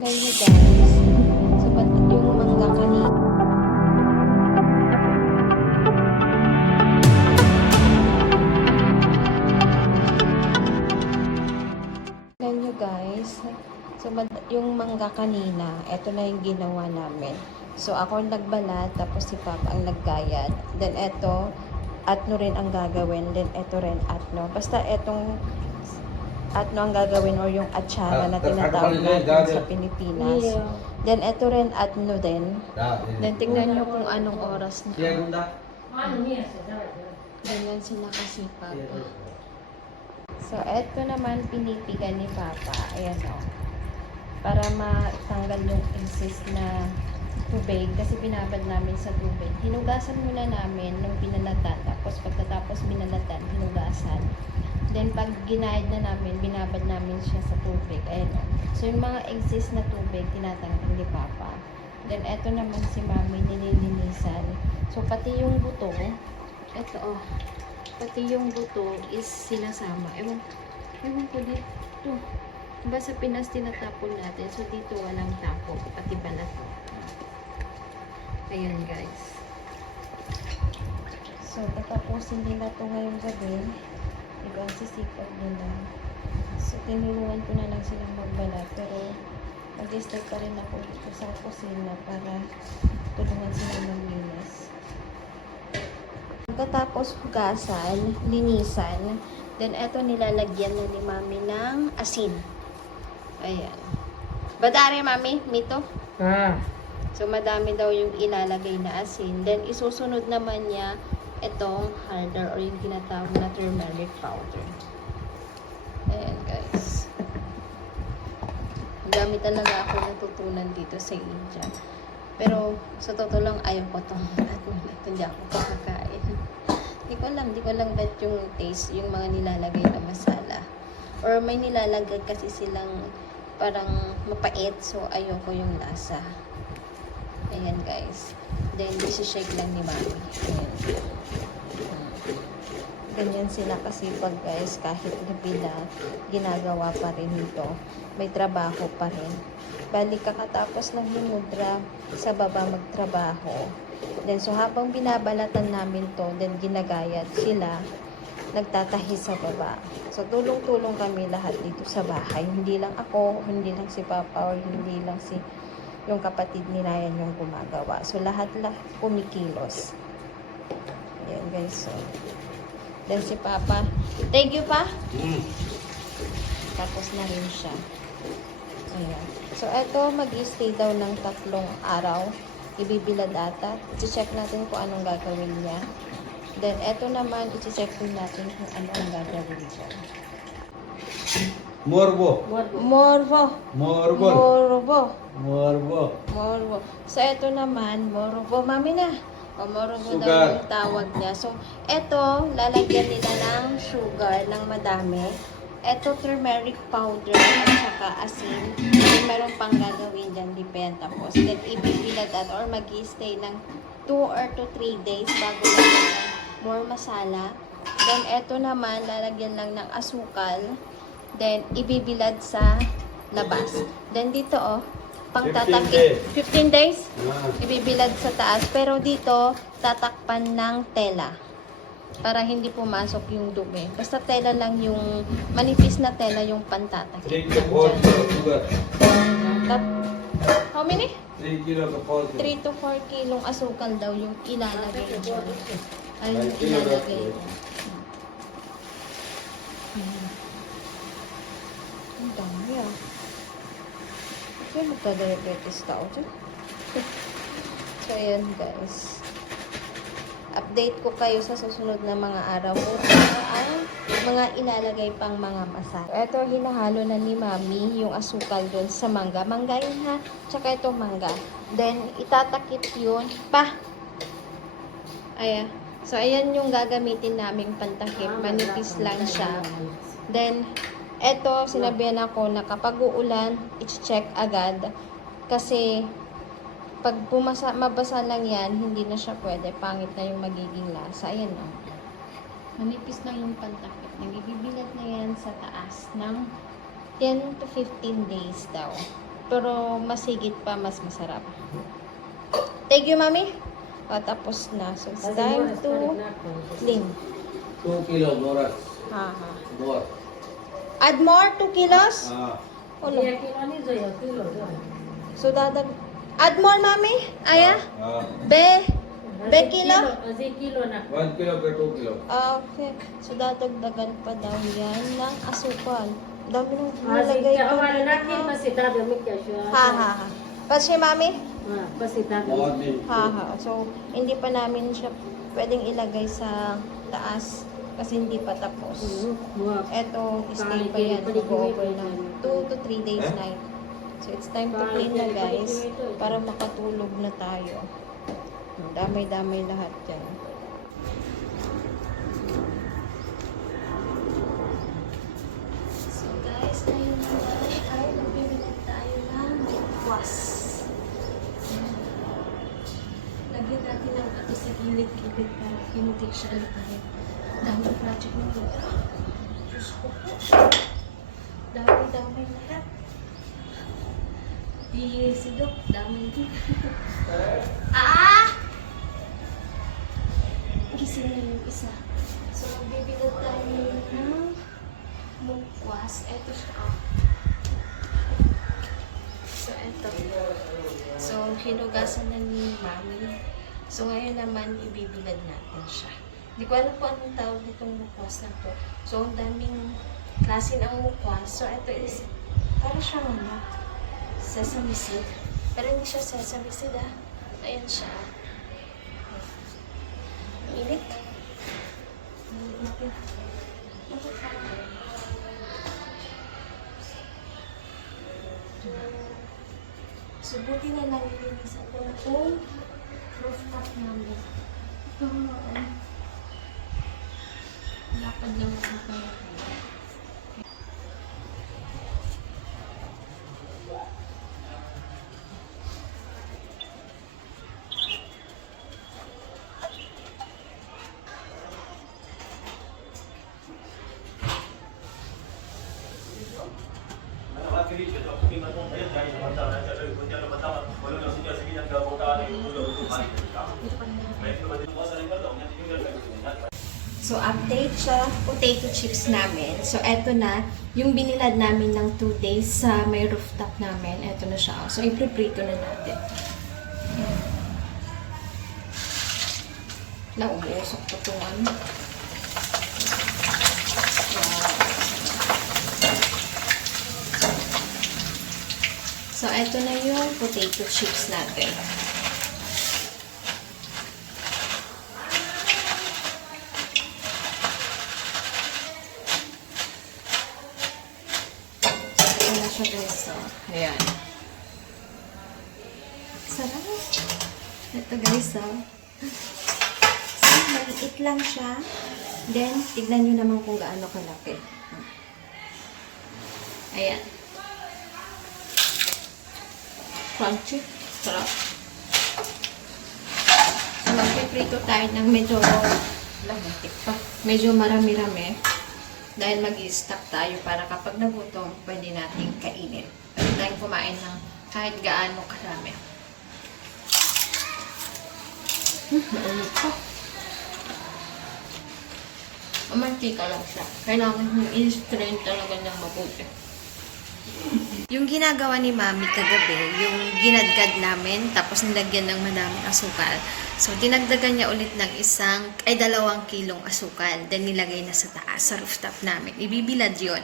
Ganyan guys. So, yung mangga kanina. Ganyan guys. So, yung mangga kanina, ito na yung ginawa namin. So, ako ang nagbalat, tapos si Papa ang naggayat. Then, ito, atno rin ang gagawin. Then, ito rin atno. Basta etong atno ang gagawin or yung atsara na tinatawag natin sa Pilipinas. Then, ito rin atno din. Then, tingnan nyo kung anong oras na. Ganyan sila kasi Papa. So, eto naman pinipigan ni Papa. Ayan o. Para matanggal yung excess na tubig. Kasi binabad namin sa tubig. Hinugasan muna namin nung pinalatan. Tapos pagkatapos binalatan, hinugasan. Then pag ginayad na namin, binabad namin siya sa tubig. Ayan o. So, yung mga excess na tubig, tinatanggal ni Papa. Then, eto naman si Mami, nililinisan. So, pati yung buto, eto o. Pati yung buto is sinasama. Ewan ko dito. Diba sa Pinas tinatapon natin? So, dito walang tapo. Pati balat. Ayan, guys. So, tatapusin nila ito ngayong gabi. Ikaw ang sisipag nila. So, tinulungan ko na lang silang magbalat. Pero, mag-stay pa rin ako dito sa kusina para tulungan silang maglinis. Pagkatapos hugasan, linisan, then eto nilalagyan na ni Mami ng asin. Ayan. Badari, Mami, mito? So, madami daw yung ilalagay na asin. Then, isusunod naman niya itong harder or yung tinatawag na turmeric powder. Ayan, guys. Ang dami talaga ako natutunan dito sa India. Pero, sa totoo lang, ayaw ko to. At hindi ako kakakain. Di ko lang bet yung taste, yung mga nilalagay na masala. Or may nilalagay kasi silang parang mapait, so ayoko yung lasa. Ayan guys. Then, shake lang ni Mami. Ayan. Ganyan sila kasi pag guys, kahit gabi na, ginagawa pa rin ito. May trabaho pa rin. Balik kakatapos ng hinudra, sa baba magtrabaho. Then, so habang binabalatan namin to, then ginagayat sila, nagtatahi sa baba. So, tulong-tulong kami lahat dito sa bahay. Hindi lang ako, hindi lang si Papa, or hindi lang si yung kapatid ni Ryan yung gumagawa. So, lahat kumikilos. Ayan guys, so. Then si Papa, thank you pa. Tapos na rin siya. Ayan. So, eto, mag-stay daw ng 3 araw. Ibibilad ata. I-check natin kung anong gagawin niya. Then, eto naman, i-check din natin kung ano ang gagawin niya. Morbo. So, eto naman, morbo. Mami na. O, morbo daw Sugar. yung tawag niya. So, eto, lalagyan nila ng sugar, ng madami. Eto, turmeric powder, at saka asin. Then, meron pang gagawin dyan, depende. Tapos, then, ibibilad at or mag-stay ng 2 or 3 days bago lagyan ng more masala. Then, eto naman, lalagyan lang ng asukal. Then, ibibilad sa labas. Then, dito, oh, pang 15 days. Ibibilad sa taas. Pero dito, tatakpan ng tela. Para hindi pumasok yung dumi. Basta tela lang yung, manipis na tela yung pantatakip. How many? 3 kilo kapal. 3 to 4 kilong asukal daw yung ilalagay dyan. Ay, yung ilalagay. Ang dami ah. Okay, magka-diabetes tao dyan. So, ayan guys. Update ko kayo sa susunod na mga araw kung ang mga ilalagay pang mga masala. Ito, hinahalo na ni Mami yung asukal doon sa mangga. Mangga yun ha. Tsaka ito mangga. Then, itatakip yun. Ayan. So, ayan yung gagamitin naming pantakip. Manipis lang siya. Then, eto, sinabihan ako na kapag uulan, i-check agad. Kasi, pag mabasa lang yan, hindi na siya pwede. Pangit na yung magiging lasa. Ayan o. Manipis lang yung pantakip. Nagibibilad na yan sa taas ng 10 to 15 days daw. Pero mas higit pa, mas masarap. Thank you, Mami. Tapos na. So, it's time to clean. 2 kilo moras. Aha. More. Add more, 2 kilos? Ulo. So, add more, Mami? Aya? Be kilo? 1 kilo per 2 kilo. Okay. So, dadagdagan pa daw yan ng asukal. Dami nung nilagay ko. Ha. Kasi, Mami? More din. Ha. So, hindi pa namin siya pwedeng ilagay sa taas kasi hindi pa tapos. Eto, stay pa yan. Mag-over ng 2 to 3 days night. So, it's time to clean na, guys, para makatulog na tayo. Damay-damay lahat yan. So, guys, ngayon naman ay magbibilag tayo ng bukwas. Lagyan natin ang ito sa gilid-gilid para hindi siya alitahin. Dami project ng dito. Diyos ko po. Dami lahat. Di si Doc, dami din. Gising na yung isa. So, magbibilag tayo ng mukwas. Eto siya. So, eto. So, hinugasan na ni Mami. So, ngayon naman, ibibilad natin siya. Hindi ko alam kung anong tawag itong mukwas na to. So, ang daming klase ng mukwas. So, ito is, parang siyang sesame seed. Pero hindi siya sesame seed, Ayan siya. Init. So, buti na lang nilinisan ko na itong rooftop namin. Lapad lang ako kaya. So, update sa potato chips namin. So, eto na. Yung binilad namin ng 2 days sa may rooftop namin. Eto na siya. So, ipiprito na natin. Nauusok ko itong ano. So, eto na yung potato chips natin. Guys, so, ayan. Sarap. Ito guys, so, maliit lang siya. Then, tignan nyo naman kung gaano kalaki. Ayan. Crunchy. Sarap. So, magpiprito tayo ng medyo lamatik pa. Medyo marami-rami. Dahil mag-i-stock tayo para kapag nagutom, pwede natin kainin. Pwede tayong kumain ng kahit gaano karami. Mainit pa. Mamantika lang siya. Kailangan yung i-strain talaga ng mabuti. Yung ginagawa ni Mami kagabi, yung ginadgad namin, tapos nilagyan ng madaming asukal. So, dinagdagan niya ulit ng 2 kilong asukal. Then, nilagay na sa taas, sa rooftop namin. Ibibilad yun.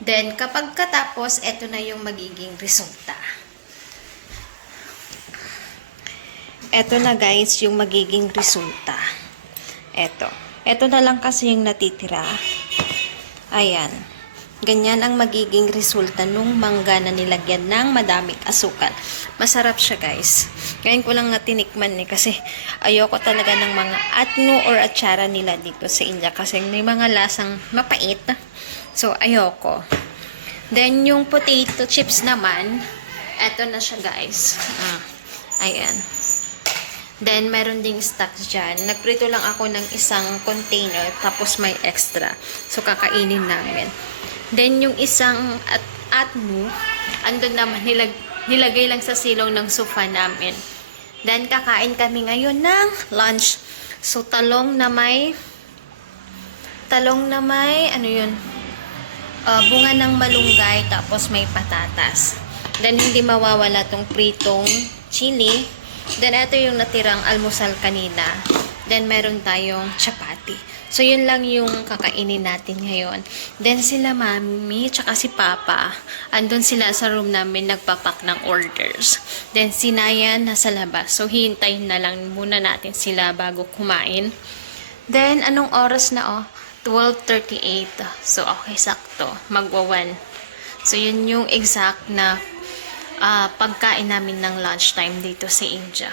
Then, kapag katapos, eto na yung magiging resulta. Eto na guys, yung magiging resulta. Eto. Eto na lang kasi yung natitira. Ayan. Ganyan ang magiging resulta nung mangga na nilagyan ng madaming asukal. Masarap siya guys. Ngayon ko lang tinikman kasi ayoko talaga ng mga atno or atsara nila dito sa India kasi may mga lasang mapait. So ayoko. Then yung potato chips naman, eto na siya guys. Ayan. Then meron ding stocks dyan. Nagprito lang ako ng 1 container tapos may extra. So kakainin namin. Then, yung isang atmo, andun naman nilagay lang sa silong ng sofa namin. Then, kakain kami ngayon ng lunch. So, talong na may, ano yun? Bunga ng malunggay, tapos may patatas. Then, hindi mawawala tong pritong chili. Then, ito yung natirang almusal kanina. Then, meron tayong chapati. So, yun lang yung kakainin natin ngayon. Then, sila mami, tsaka si papa, andun sila sa room namin nagpapak ng orders. Then, si Nayan nasa labas. So, hihintayin na lang muna natin sila bago kumain. Then, anong oras na 12:38. So, okay, sakto. Magwa-1. So, yun yung exact na pagkain namin ng lunchtime dito sa India.